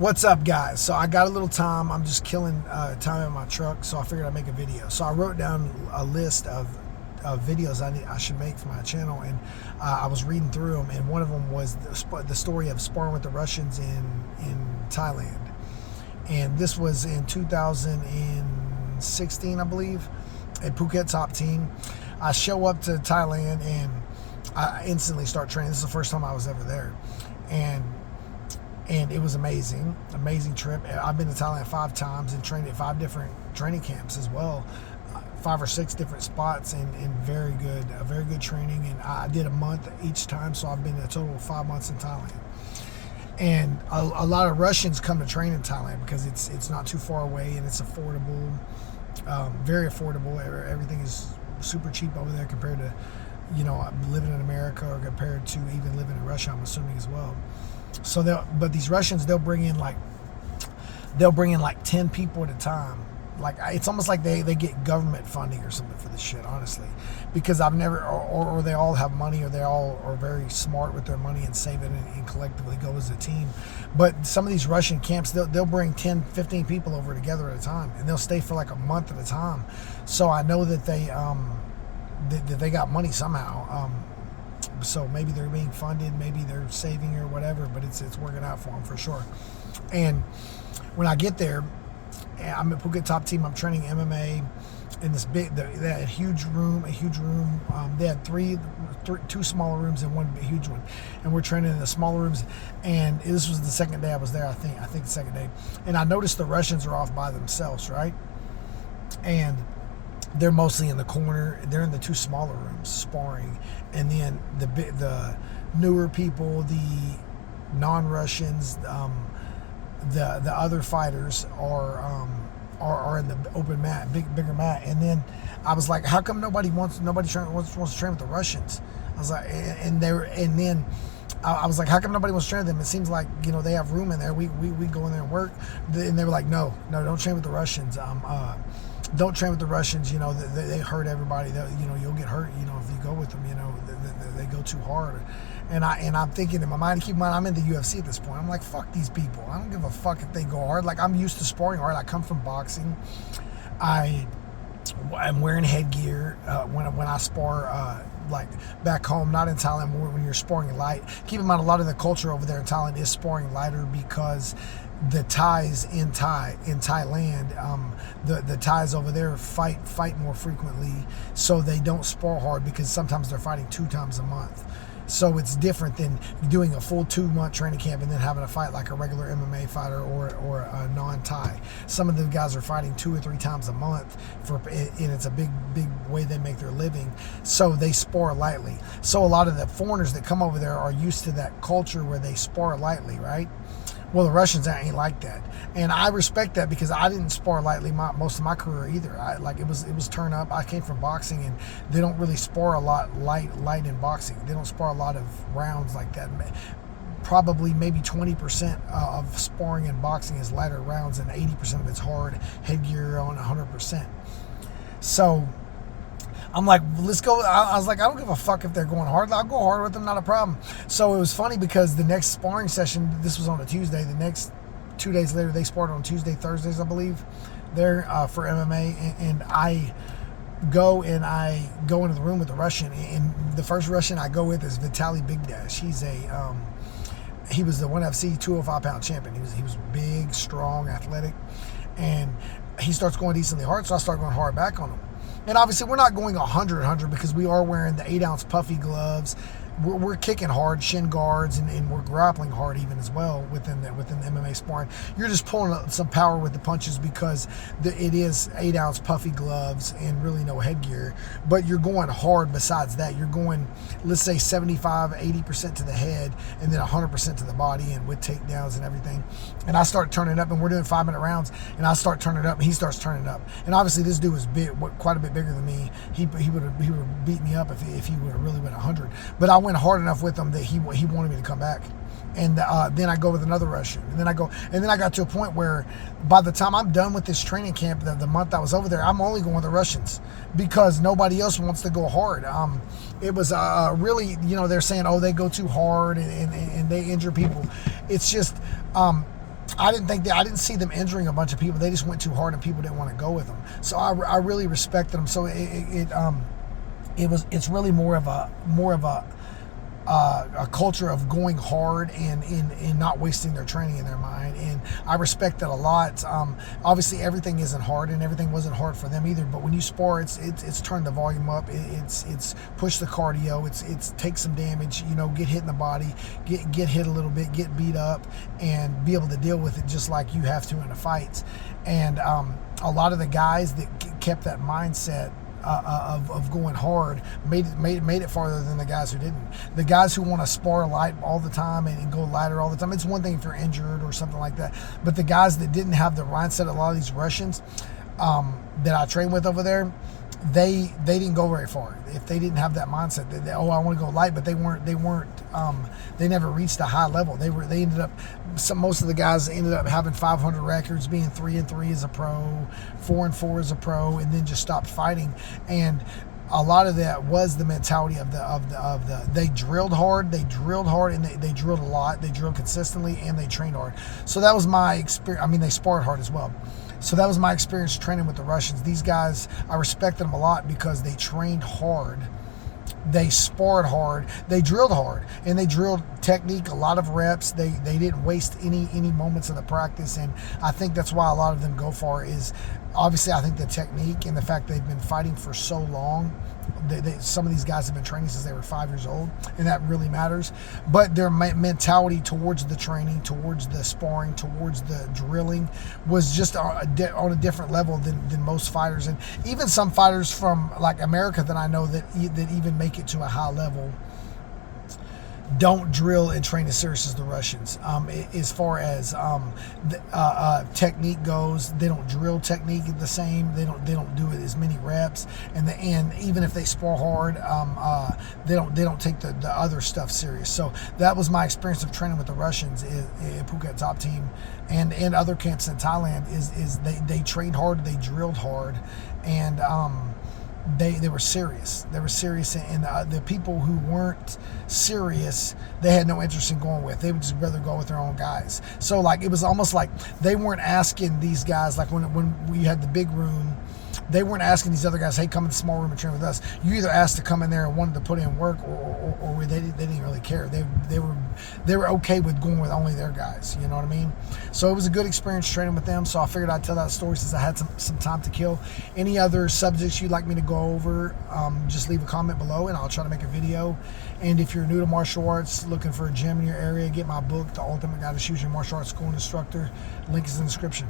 What's up, guys? So I got a little time. I'm just killing time in my truck, so I figured I'd make a video. So I wrote down a list of videos I should make for my channel, and I was reading through them, and one of them was the story of sparring with the Russians in Thailand. And this was in 2016, I believe, at Phuket Top Team. I show up to Thailand, and I instantly start training. This is the first time I was ever there. And it was amazing trip. I've been to Thailand 5 times and trained at 5 different training camps as well, 5 or 6 different spots, and very good training. And I did a month each time, so I've been a total of 5 months in Thailand. And a lot of Russians come to train in Thailand because it's not too far away, and it's affordable, very affordable. Everything is super cheap over there compared to, living in America, or compared to even living in Russia, I'm assuming, as well. So but these Russians, they'll bring in like 10 people at a time. Like, it's almost like they get government funding or something for this shit, honestly, because I've never, or they all have money, or they all are very smart with their money and save it and collectively go as a team. But some of these Russian camps, they'll bring 10, 15 people over together at a time, and they'll stay for like a month at a time. So I know that they got money somehow. So maybe they're being funded, maybe they're saving or whatever, but it's working out for them for sure. And when I get there, I'm at Phuket Top Team. I'm training MMA in this they had a huge room. They had 2 smaller rooms and 1 huge one, and we're training in the smaller rooms. And this was the second day I was there. I think the second day, and I noticed the Russians are off by themselves, right? And they're mostly in the corner. They're in the 2 smaller rooms sparring, and then the newer people, the non-Russians, the other fighters are in the open mat, bigger mat. And then I was like, how come nobody wants to train with the Russians? I was like, and then I was like, how come nobody wants to train with them? It seems like, they have room in there. We go in there and work. And they were like, no, don't train with the Russians. Don't train with the Russians. They hurt everybody. You'll get hurt. If you go with them, they go too hard. And I'm thinking in my mind, keep in mind, I'm in the UFC at this point. I'm like, fuck these people. I don't give a fuck if they go hard. Like, I'm used to sparring hard. I come from boxing. I'm wearing headgear when I spar, like back home, not in Thailand, when you're sparring light. Keep in mind, a lot of the culture over there in Thailand is sparring lighter because the Thais in Thailand, the Thais over there fight more frequently, so they don't spar hard because sometimes they're fighting 2 times a month. So it's different than doing a full 2-month training camp and then having a fight like a regular MMA fighter or a non-Thai. Some of the guys are fighting 2 or 3 times a month, and it's a big way they make their living. So they spar lightly. So a lot of the foreigners that come over there are used to that culture where they spar lightly, right? Well, the Russians ain't like that, and I respect that because I didn't spar lightly most of my career either. It was turn up. I came from boxing, and they don't really spar a lot light in boxing. They don't spar a lot of rounds like that. Probably maybe 20% of sparring in boxing is lighter rounds, and 80% of it's hard headgear on 100%. So I'm like, let's go. I was like, I don't give a fuck if they're going hard. I'll go hard with them, not a problem. So it was funny because the next sparring session, this was on a Tuesday. The next 2 days later, they sparred on Tuesday, Thursdays, I believe, there for MMA. And I go into the room with the Russian. And the first Russian I go with is Vitaly Bigdash. He was the ONE FC 205-pound champion. He was big, strong, athletic. And he starts going decently hard, so I start going hard back on him. And obviously, we're not going 100 because we are wearing the 8-ounce puffy gloves. We're kicking hard, shin guards, and we're grappling hard even as well within the MMA sparring. You're just pulling some power with the punches because it is 8-ounce puffy gloves and really no headgear. But you're going hard besides that. You're going, let's say, 75, 80% to the head and then 100% to the body, and with takedowns and everything. And I start turning up, and we're doing 5-minute rounds, and I start turning up, and he starts turning up. And obviously, this dude was quite a bit bigger than me. He would have beat me up if he would have really went 100. But I went hard enough with him that he wanted me to come back. And then I go with another Russian, and then I got to a point where by the time I'm done with this training camp, the month I was over there, I'm only going with the Russians because nobody else wants to go hard. It was really, they're saying, oh, they go too hard and they injure people. It's just I didn't see them injuring a bunch of people. They just went too hard and people didn't want to go with them. So I really respected them. So it's really more of a culture of going hard and not wasting their training in their mind, and I respect that a lot. Obviously, everything isn't hard, and everything wasn't hard for them either. But when you spar, it's turn the volume up. It's push the cardio. It's take some damage. Get hit in the body, get hit a little bit, get beat up, and be able to deal with it just like you have to in a fight. And a lot of the guys that kept that mindset of going hard made it farther than the guys who didn't. The guys who want to spar light all the time and go lighter all the time, it's one thing if you're injured or something like that, but the guys that didn't have the mindset, a lot of these Russians that I train with over there, they didn't go very far if they didn't have that mindset. I want to go light, but they never reached a high level. They ended up, most of the guys ended up having 500 records, being 3-3 as a pro, 4-4 as a pro, and then just stopped fighting. And a lot of that was the mentality of the they drilled hard, and they drilled a lot, they drilled consistently, and they trained hard. So that was my experience. I mean, they sparred hard as well. So that was my experience training with the Russians. These guys, I respected them a lot because they trained hard, they sparred hard, they drilled hard, and they drilled technique, a lot of reps. They didn't waste any moments of the practice, and I think that's why a lot of them go far. Is obviously, I think the technique and the fact they've been fighting for so long. Some of these guys have been training since they were 5 years old, and that really matters. But their mentality towards the training, towards the sparring, towards the drilling was just on a different level than most fighters. And even some fighters from like America that I know that even make it to a high level don't drill and train as serious as the Russians. As far as technique goes, they don't drill technique the same. They don't do it as many reps, and even if they spar hard, they don't take the other stuff serious. So that was my experience of training with the Russians at Phuket Top Team, and other camps in Thailand. Is they trained hard, they drilled hard, and they were serious. They were serious, and the people who weren't serious, they had no interest in going with. They would just rather go with their own guys. So like it was almost like they weren't asking these guys, like when we had the big room, they weren't asking these other guys, hey, come in the small room and train with us. You either asked to come in there and wanted to put in work, or they didn't really care. They were okay with going with only their guys. You know what I mean? So it was a good experience training with them. So I figured I'd tell that story since I had some time to kill. Any other subjects you'd like me to go over, just leave a comment below and I'll try to make a video. And if you're new to martial arts, looking for a gym in your area, get my book, The Ultimate Guide to Choose Your Martial Arts School and Instructor. Link is in the description.